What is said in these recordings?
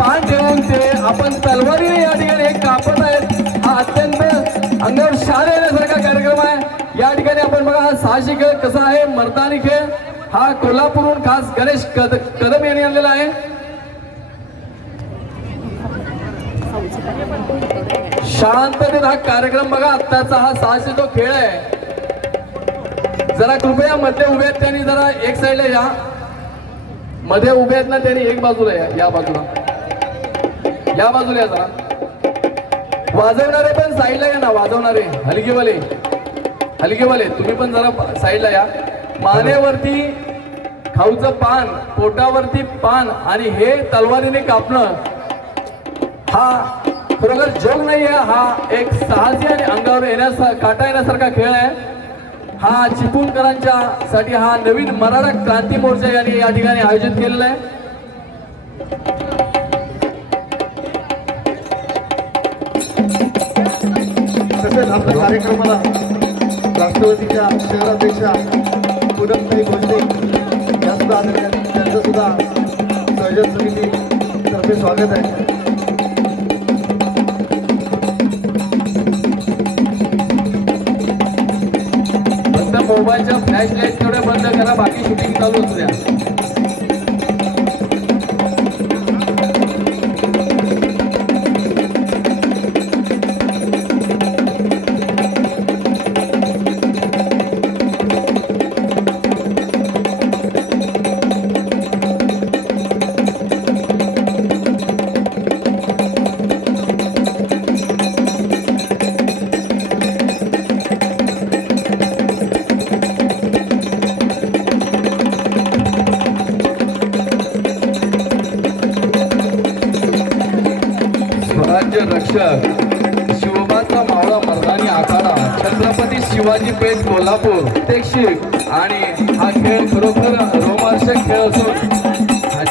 पान ठेवून ते आपण तलवारीने या ठिकाणी कापत आहेत. हा अत्यंत अंगावर शार येण्यासारखा कार्यक्रम आहे. या ठिकाणी आपण बघा हा साहसी खेळ कसा आहे? मर्दानी खेळ. हा कोल्हापूरहून खास गणेश कद कदम यांनी आणलेला आहे. शांततेत हा कार्यक्रम बघा आत्ताचा हा साहसी जो खेळ आहे. जरा कृपया मध्ये उभे आहेत त्यांनी जरा एक साईडला या. मध्ये उभे आहेत ना त्यांनी एक बाजूला या या बाजूला. या बाजूला जरा. वाजवणारे पण साईडला या ना वाजवणारे. हलगीवाले. हलगीवाले तुम्ही पण जरा साईडला या. मानेवरती खाऊचं पान पोटावरती पान आणि हे तलवारीने कापणं हा खरोखर जोग नाही आहे हा एक साहसी आणि अंगावर येण्यास काटा येण्यासारखा खेळ आहे. हा चिपळूणकरांच्या साठी हा नवीन मराठा क्रांती मोर्चा यांनी या ठिकाणी आयोजित केलेला आहे. असेल आपल्या कार्यक्रमाला राष्ट्रवादीच्या शहराध्यक्षा पूनमताई भोसले या सुद्धा त्यांचं सुद्धा संयोजन समितीतर्फे स्वागत आहे. मोबाईलच्या फ्लॅश लाइट तेवढे बंद करा बाकी शूटिंग चालू असू द्या. रक्षक शिवबाचा मावळा मर्दानी आखाडा छत्रपती शिवाजी पेठ कोल्हापूर प्रेक्षक आणि हा खेळ खरोखर रोमांचक खेळ असून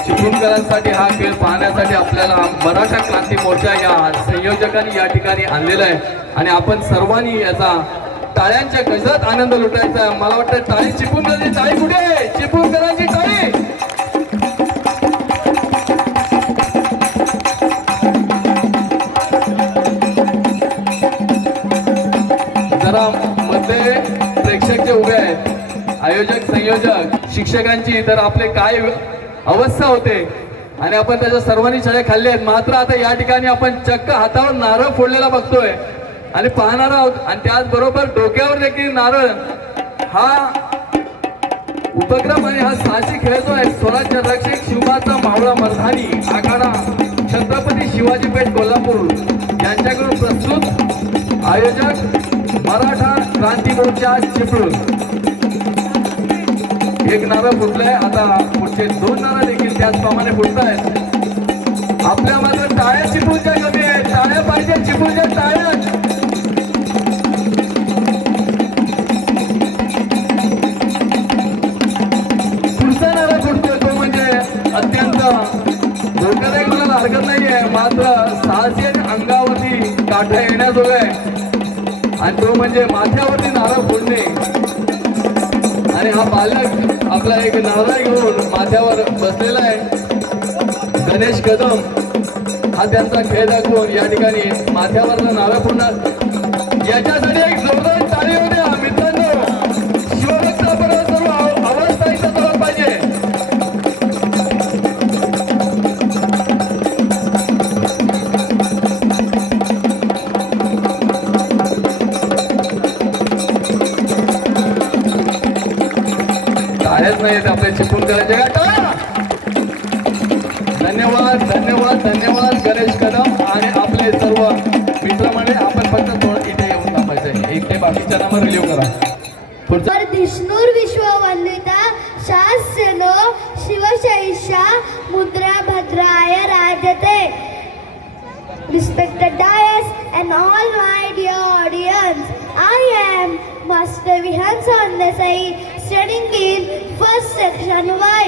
चिपळूणकरांसाठी हा खेळ पाहण्यासाठी आपल्याला मराठा क्रांती मोर्चा या संयोजकांनी या ठिकाणी आणलेला आहे. आणि आपण सर्वांनी याचा टाळ्यांच्या गजरात आनंद लुटायचा मला वाटतं टाळी चिपळूणकरांची टाळी कुठे? चिपळूणकरांची टाळी! शिक्षकचे जे उभे आहेत आयोजक संयोजक शिक्षकांची तर आपले काय अवस्था होते आणि आपण त्याच्या सर्वांनी छळे खाल्ले आहेत. मात्र आता या ठिकाणी आपण चक्क हातावर नारळ फोडलेला बघतोय आणि पाहणार आहोत. आणि त्याचबरोबर डोक्यावर देखील नारळ. हा उपक्रम आणि हा साहसी खेळ जो आहे स्वराज्य रक्षक शिवमाता मावळा मर्धानी आखाडा छत्रपती शिवाजी पेठ कोल्हापूर. यांच्याकडून प्रस्तुत आयोजक मराठा क्रांती मोर्चा चिपळूण. एक नारळ फुटलंय आता पुढचे दोन नारळ देखील त्याचप्रमाणे फुटत आहेत आपल्या मात्र टाळ्या चिपळूणच्या कमी आहेत टाळ्या पाहिजे चिपळूणच्या टाळ्या. पुढचा नारळ फुटतोय तो म्हणजे अत्यंत धोकादायक म्हणायला हरकत नाहीये. मात्र साहसी अंगावरती काठा येण्याजोग आहे. आणि तो म्हणजे माथ्यावरती नारळ फोडणे. आणि हा पालक आपला एक नारळ घेऊन माथ्यावर बसलेला आहे. गणेश कदम हा त्यांचा खेळ दाखवून या ठिकाणी माथ्यावर नारळ फोडणार. याच्यासाठी एक जोरदार चिपून करायचे धन्यवाद धन्यवाद धन्यवाद गणेश कदम आणि आपले सर्व मित्रमंडळी. आपण फक्त थोडं इथे येऊन थांबायचं एक ते बाकीच्या नंबर रिलीव करा. पुढचा. विश्व वंदिता शास्यनो शिवशैषा मुद्रा भद्राय राजते. Respected dais and all my dear audience, I am Master Vihan Sandesai studying in first section Y.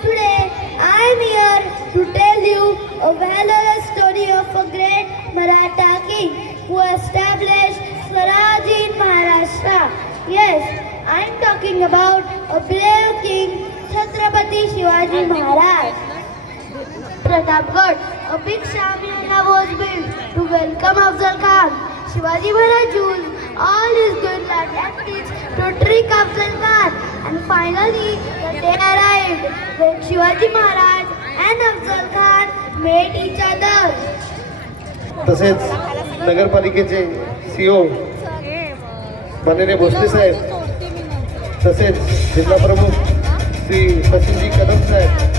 Today I am here to tell you a valorous story of a great Maratha king who established Swaraj in Maharashtra. Yes, I am talking about a brave king Chhatrapati Shivaji Maharaj. Pratapgarh, a big Shamiana was built to welcome Afzal Khan. Shivaji Maharaj used all his good luck and tactics to trick Afzal Khan. And finally, the day arrived when Shivaji Maharaj and Afzal Khan met each other. तसेच नगरपालिकेचे CO माननीय भोसले साहेब तसेच जिल्हा प्रमुख श्री सचिनजी कदम साहेब